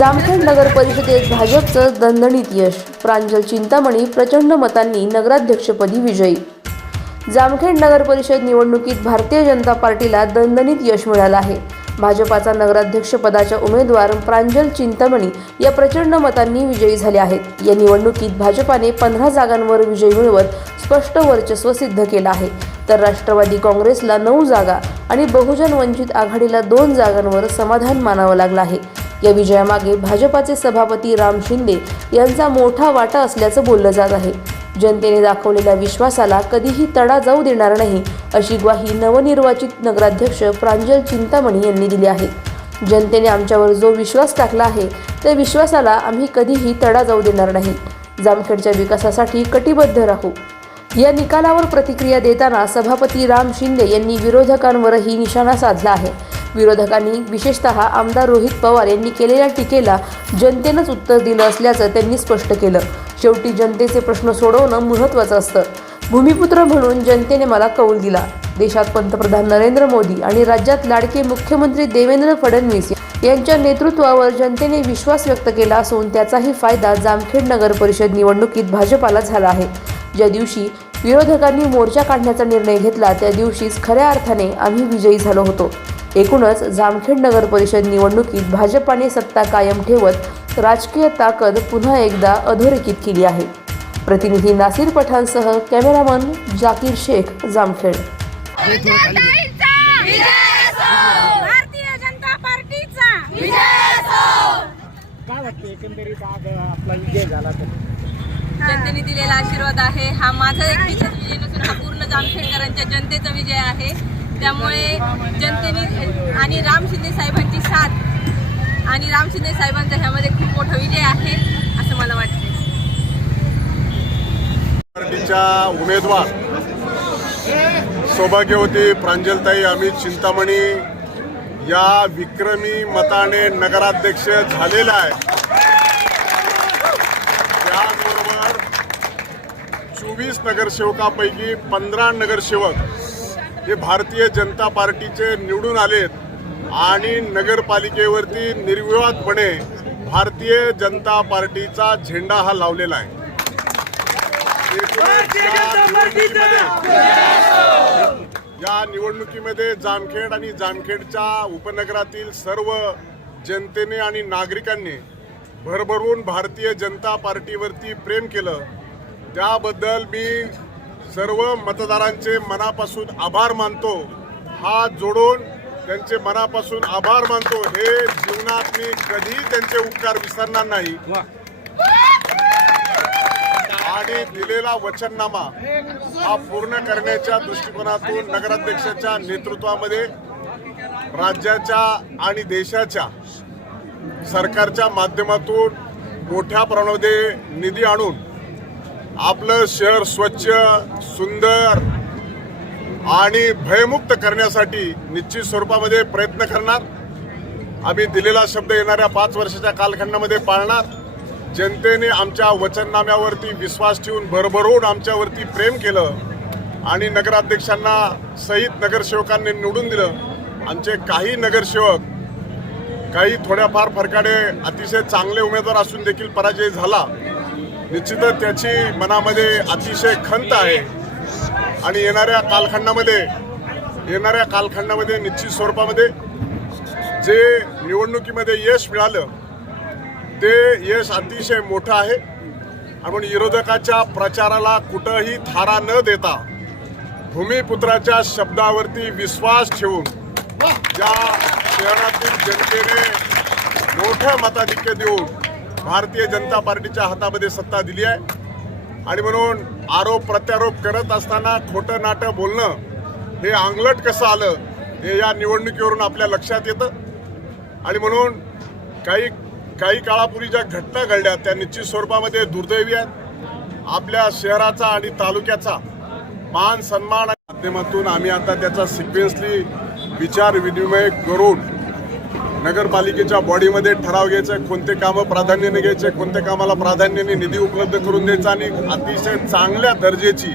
जामखेड नगर परिषदेत भाजपचं दणदणीत यश. प्रांजल चिंतामणी प्रचंड मतांनी नगराध्यक्षपदी विजयी. जामखेड नगर परिषद निवडणुकीत भारतीय जनता पार्टीला दणदणीत यश मिळालं आहे. भाजपाचा नगराध्यक्षपदाच्या उमेदवार प्रांजल चिंतामणी या प्रचंड मतांनी विजयी झाले आहेत. या निवडणुकीत भाजपाने 15 जागांवर विजय मिळवत स्पष्ट वर्चस्व सिद्ध केलं आहे, तर राष्ट्रवादी काँग्रेसला 9 जागा आणि बहुजन वंचित आघाडीला 2 जागांवर समाधान मानावं लागलं आहे. या विजयामागे भाजपाचे सभापती राम शिंदे यांचा मोठा वाटा असल्याचं बोललं जात आहे. जनतेने दाखवलेल्या विश्वासाला कधीही तडा जाऊ देणार नाही, अशी ग्वाही नवनिर्वाचित नगराध्यक्ष प्रांजल चिंतामणी यांनी दिली आहे. जनतेने आमच्यावर जो विश्वास टाकला आहे त्या विश्वासाला आम्ही कधीही तडा जाऊ देणार नाही. जामखेडच्या विकासासाठी कटिबद्ध राहू. या निकालावर प्रतिक्रिया देताना सभापती राम शिंदे यांनी विरोधकांवरही निशाणा साधला आहे. विरोधकांनी विशेषतः आमदार रोहित पवार यांनी केलेल्या टीकेला जनतेनंच उत्तर दिलं असल्याचं त्यांनी स्पष्ट केलं. शेवटी जनतेचे प्रश्न सोडवणं महत्त्वाचं असतं. भूमिपुत्र म्हणून जनतेने मला कौल दिला. देशात पंतप्रधान नरेंद्र मोदी आणि राज्यात लाडके मुख्यमंत्री देवेंद्र फडणवीस यांच्या नेतृत्वावर जनतेने विश्वास व्यक्त केला असून त्याचाही फायदा जामखेड नगर परिषद निवडणुकीत भाजपाला झाला आहे. ज्या दिवशी विरोधकांनी मोर्चा काढण्याचा निर्णय घेतला त्या दिवशीच खऱ्या अर्थाने आम्ही विजयी झालो होतो. एकूणच जामखेड नगर परिषद निवडणुकीत भाजपाने सत्ता कायम ठेवत राजकीय ताकद पुन्हा एकदा अधोरेखित केली आहे. प्रतिनिधी नासिर पठाणसह कॅमेरामन जाकीर शेख, जामखेड. भारतीय जनता पार्टीचा काय वाटतं एकंदरीत आज आपला विजय झाला तर? जनतेने दिलेला आशीर्वाद आहे. हा माझा एकटीचा विजय नसून हा पूर्ण जामखेडकरांच्या जनतेचा विजय आहे. त्यामुळे जनतेने आणि राम शिंदे साहेबांची साथ आणि राम शिंदे साहेबांचा ह्यामध्ये खूप मोठा विजय आहे असं मला वाटते. पार्टीच्या उमेदवार सौभाग्यवती प्रांजलताई अमित चिंतामणी या विक्रमी मताने नगराध्यक्ष झालेला आहे. त्याचबरोबर 24 नगरसेवकापैकी 15 नगरसेवक हे भारतीय जनता पार्टीचे निवडून आलेत आणि नगरपालिकेवरती निर्विवादपणे भारतीय जनता पार्टीचा झेंडा हा लावलेला आहे. या निवडणुकीमध्ये जामखेड आणि जामखेडच्या उपनगरातील सर्व जनतेने आणि नागरिकांनी भरभरून भारतीय जनता पार्टीवरती प्रेम केलं. त्याबद्दल मी सर्व मतदारांचे मनापासून आभार मानतो. हात जोडून त्यांचे मनापासून आभार मानतो. हे जीवनात मी कधीही त्यांचे उपकार विसरणार नाही आणि दिलेला वचननामा हा पूर्ण करण्याच्या दृष्टिकोनातून नगराध्यक्षाच्या नेतृत्वामध्ये राज्याच्या आणि देशाच्या सरकारच्या माध्यमातून मोठ्या प्रमाणामध्ये निधी आणून आपलं शहर स्वच्छ, सुंदर आणि भयमुक्त करण्यासाठी निश्चित स्वरूपामध्ये प्रयत्न करणार. आम्ही दिलेला शब्द येणाऱ्या 5 वर्षाच्या कालखंडामध्ये पाळणार. जनतेने आमच्या वचननाम्यावरती विश्वास ठेवून भरभरून आमच्यावरती प्रेम केलं आणि नगराध्यक्षांना सहित नगरसेवकांनी निवडून दिलं. आमचे काही नगरसेवक काही थोड्याफार फरकाने अतिशय चांगले उमेदवार असून देखील पराजय झाला. निश्चितच त्याची मनामध्ये अतिशय खंत आहे आणि येणाऱ्या कालखंडामध्ये निश्चित स्वरूपामध्ये जे निवडणुकीमध्ये यश मिळालं ते यश अतिशय मोठं आहे. आणि विरोधकाच्या प्रचाराला कुठंही थारा न देता भूमिपुत्राच्या शब्दावरती विश्वास ठेवून ज्या शहरातील जनतेने मोठं मताधिक्य देऊन भारतीय जनता पार्टीच्या हातामध्ये सत्ता दिली आहे. आणि म्हणून आरोप प्रत्यारोप करत असताना खोटं नाटं बोलणं हे अंगलट कसं आलं हे या निवडणुकीवरून आपल्या लक्षात येतं. आणि म्हणून काही काळापूर्वी ज्या घटना घडल्या त्या निश्चित स्वरूपामध्ये दुर्दैवी आहेत. आपल्या शहराचा आणि तालुक्याचा मान सन्मान माध्यमातून आम्ही आता त्याचा सिक्वेन्सली विचार विनिमय करून नगरपालिकेच्या बॉडीमध्ये ठराव घ्यायचा, कोणते कामं प्राधान्याने घ्यायचे, कोणत्या कामाला प्राधान्याने निधी उपलब्ध करून द्यायचा आणि अतिशय चांगल्या दर्जाची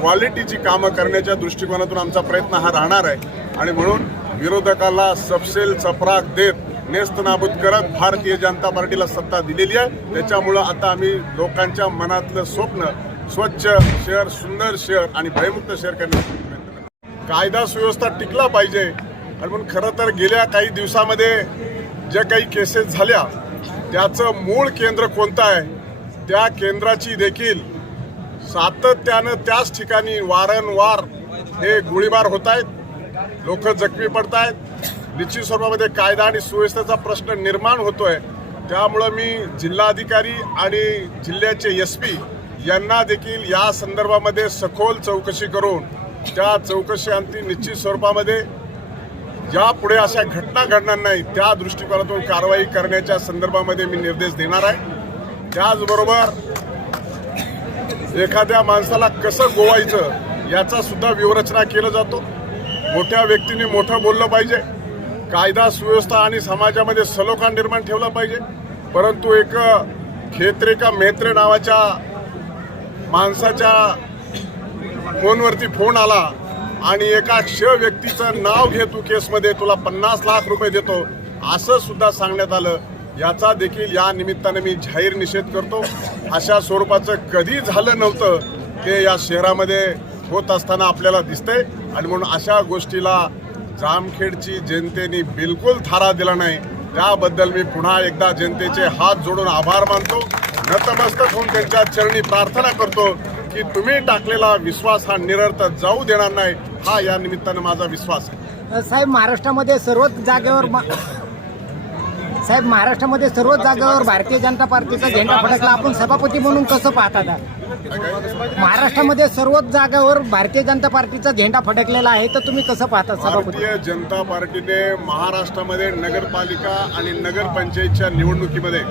क्वालिटीची कामं करण्याच्या दृष्टिकोनातून आमचा प्रयत्न हा राहणार आहे. आणि म्हणून विरोधकाला सपसेल चपराक देत नेस्तनाबूत करत भारतीय जनता पार्टीला सत्ता दिलेली आहे. त्याच्यामुळं आता आम्ही लोकांच्या मनातलं स्वप्न स्वच्छ शहर, सुंदर शहर आणि भयमुक्त शहर करण्याचा प्रयत्न करतो. कायदा सुव्यवस्था टिकला पाहिजे. आणि म्हणून खरं तर गेल्या काही दिवसामध्ये ज्या काही केसेस झाल्या त्याचं मूळ केंद्र कोणतं आहे, त्या केंद्राची देखील सातत्यानं त्याच ठिकाणी वारंवार हे गोळीबार होत आहेत, लोक जखमी पडत आहेत. निश्चित स्वरूपामध्ये कायदा आणि सुव्यवस्थेचा प्रश्न निर्माण होतोय. त्यामुळं मी जिल्हाधिकारी आणि जिल्ह्याचे SP यांना देखील या संदर्भामध्ये सखोल चौकशी करून त्या चौकशीअंती निश्चित स्वरूपामध्ये यापुढे अशा घटना घडणार नाही त्या दृष्टिकोनातून कारवाई करण्याच्या संदर्भामध्ये मी निर्देश देणार आहे. त्याचबरोबर एखाद्या माणसाला कसं गोवायचं याचा सुद्धा व्यूहरचना केलं जातो. मोठ्या व्यक्तीने मोठं बोललं पाहिजे, कायदा सुव्यवस्था आणि समाजामध्ये सलोखा निर्माण ठेवला पाहिजे. परंतु एक खेत्रे का मेत्रे नावाच्या माणसाच्या फोनवरती फोन आला आणि एका व्यक्तीचं नाव घे तू केसमध्ये, तुला 50 लाख रुपये देतो, असं सुद्धा सांगण्यात आलं. याचा देखील या निमित्तानं मी जाहीर निषेध करतो. अशा स्वरूपाचं कधी झालं नव्हतं ते या शहरामध्ये होत असताना आपल्याला दिसतंय. आणि म्हणून अशा गोष्टीला जामखेडची जनतेने बिलकुल थारा दिला नाही. त्याबद्दल मी पुन्हा एकदा जनतेचे हात जोडून आभार मानतो, नतमस्तक होऊन त्यांच्या चरणी प्रार्थना करतो की तुम्ही टाकलेला विश्वास हा निरर्थ जाऊ देणार नाही, हा या निमित्तानं माझा विश्वास आहे. साहेब, महाराष्ट्रामध्ये सर्वच जागेवर भारतीय जनता पार्टीचा झेंडा फडकला. आपण सभापती म्हणून कसं पाहता? महाराष्ट्रामध्ये सर्वच जागेवर भारतीय जनता पार्टीचा झेंडा फडकलेला आहे, तर तुम्ही कसं पाहता सभापती? भारतीय जनता पार्टीने महाराष्ट्रामध्ये नगरपालिका आणि नगरपंचायतच्या निवडणुकीमध्ये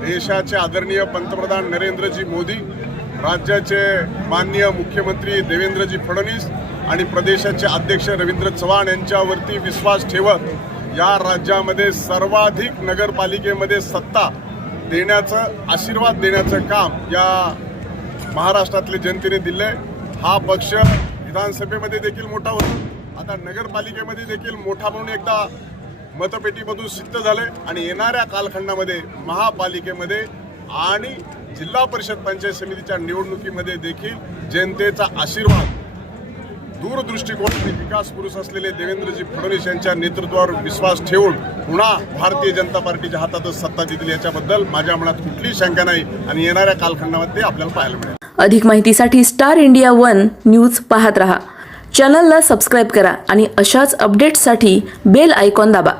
देशाचे आदरणीय पंतप्रधान नरेंद्रजी मोदी, राज्याचे माननीय मुख्यमंत्री देवेंद्रजी फडणवीस आणि प्रदेशाचे अध्यक्ष रवींद्र चव्हाण यांच्यावरती विश्वास ठेवत या राज्यामध्ये सर्वाधिक नगरपालिकेमध्ये सत्ता देण्याचं, आशीर्वाद देण्याचं काम या महाराष्ट्रातल्या जनतेने दिलंय. हा पक्ष विधानसभेमध्ये देखील मोठा होता, आता नगरपालिकेमध्ये देखील मोठा म्हणून एकदा मतपेटीमधून सिद्ध झालंय. आणि येणाऱ्या कालखंडामध्ये महापालिकेमध्ये आणि जिल्हा परिषद पंचायत समितीच्या निवडणुकीमध्ये देखील जनतेचा आशीर्वाद, दूरदृष्टिकोनाने विकास पुरुष असलेले देवेंद्रजी फडणवीस यांच्या नेतृत्वावर विश्वास ठेवून पुन्हा भारतीय जनता पार्टीच्या हातातच सत्ता देतील याच्याबद्दल माझ्या मनात कुठलीही शंका नाही. आणि येणाऱ्या कालखंडामध्ये ते आपल्याला पाहायला मिळेल. अधिक माहितीसाठी स्टार इंडिया 1 न्यूज पाहत रहा. चॅनलला सबस्क्राईब करा आणि अशाच अपडेट्ससाठी बेल आयकॉन दाबा.